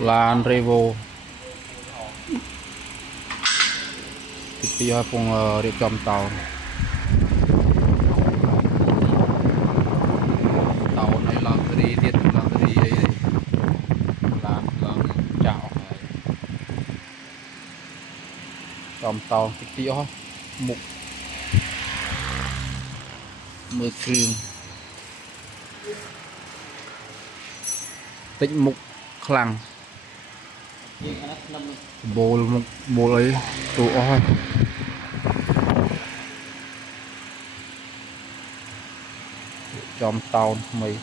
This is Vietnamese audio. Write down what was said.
Lan Revo thì tia phong điệp trong tàu tàu này làm gì tiết làm gì ấy làm chảo trong tàu thì tia mục mưa sương tích mục khăn bồ ấy tụ oi trong tàu mày